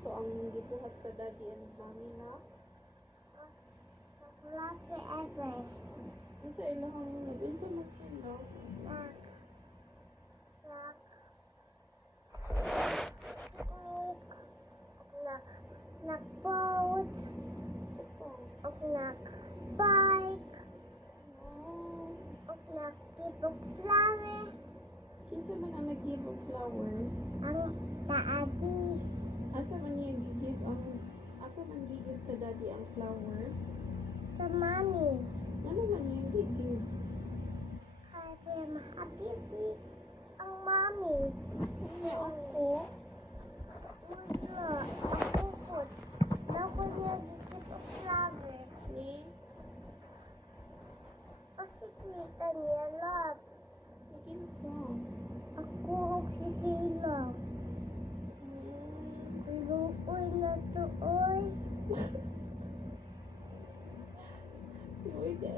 to ang gibuhat sa daddy and mommy na. Love forever. Ang sa ilahang nabinsa mo sila. Nak. Nak. Nak boat. Sa pa. Nak bike. Oh. Nak tipog flowers. Kinsa man ang nag-give of flowers? Ang taadi. Asa man niya gigib ang... Asa man gigib sa daddy ang flower? Sa mommy. Ano man niya gigib? Kasi ma-busy ang mommy. Niya ako. Wala. Nakukot. Naku niya gigit ang flowers. Ni? Kasi kita niya love. Kinsa? Ako og si Caleb. Luoy na to, oy. Uy, di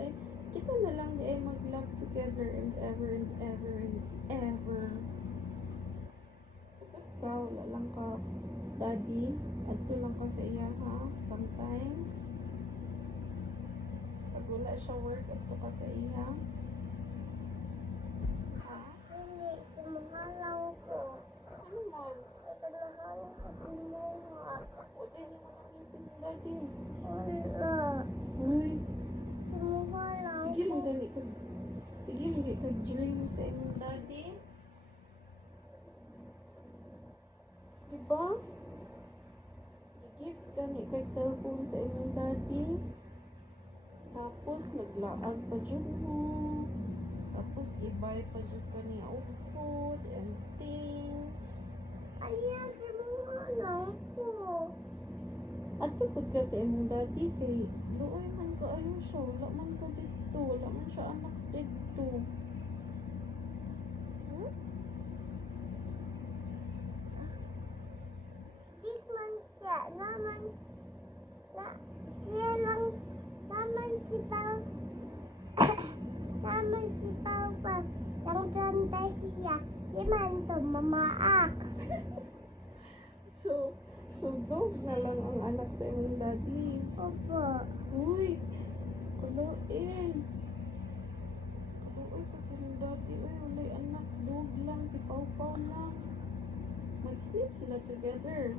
kita na lang di ay mag-love together and ever and ever and ever. Sakat ka, wala lang ka daddy. Adto lang ka sa iya ha, sometimes. Pag wala siya work, adto ka sa iya. Ha? Hindi, sumuhalaw ko. Ano mo? Pagkanahan ko simuha. O din mo lang yung si daddy. Wala. Uy, Sumuhalaw sige ko. mo gani ka. Sige mo ka dream sa imong daddy. Diba? I-give ka ni kay cellphone sa imong daddy. Tapos naglaag pa dyan mo. Tapos i-buy pa dyan ka niya og food and things. Ayaw, sumuhalaw ko. At tupod ka sa imong daddy kay luoy man ka ayo siya. Wala man ka dito. Wala man siya anak dito. Hmm? Di man siya. Siya lang. Naman si Pao. Naman si Pao pa. Ang ganda siya. Di man to mamaak. So dog na lang ang anak sa imong daddy. Opo. Uy, kuloin. Uy, pag sa imong daddy, uy, walay anak. Dog lang, si Pau Pau lang. Mag-sleep sila together.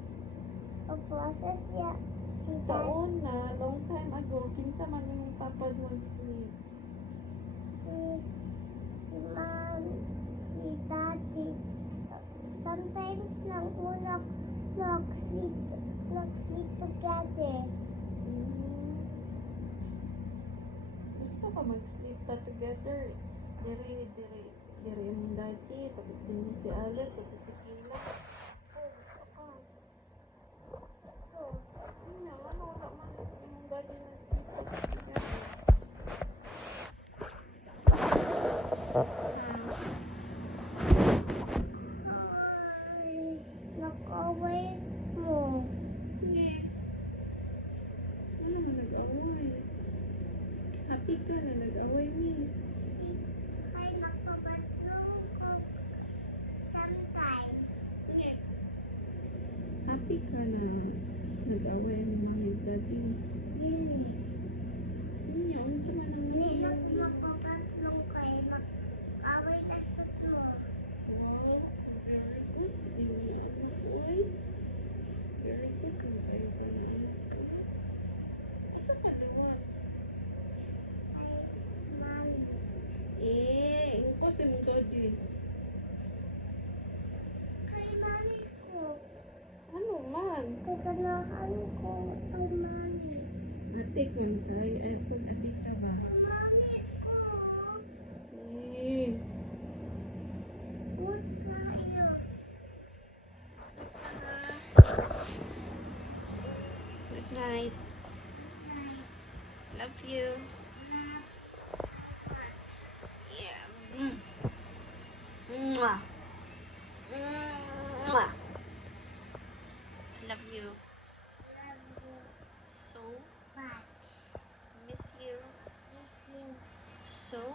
Opo, sa siya. Si Sa Dad. una, long time ago, kinsa man yung papa mag-sleep. Si Mom. Si Daddy. Sometimes lang unang nag-sleep together. Gusto ka mag-sleep ta together. Diri yung daddy, tapos din si Alec, tapos si Kila. Oh, gusto ka. Gusto. Ano, wala man yung daddy na sleep ta together. Ay, nakaway mo. Hindi. Ano mo nag-away? Happy ka na nag-away mo. Ay, nagpabatlong ko sometimes. Happy ka na nag-away ang mami at daddy. Really? Hindi, ano sa man ang Hindi, nangyayari? nagpabatlong kayo. Nag-away na sa mo. Wow, very good. Si mga anak ko ay. Very good. Kung kayo ka na anak ko. Isa ka naman. Ay, Mami. Upo si mong daddy. Kay Mami ko. Ano man? Kaganahan ko kay Mami. Ate ko na tayo. Ay, kung ate ka ba? Mami ko. Eh. Good kayo. Good night. Love you. Yeah. Mwah. Mwah. Love you. Love you So much. miss you. Miss you So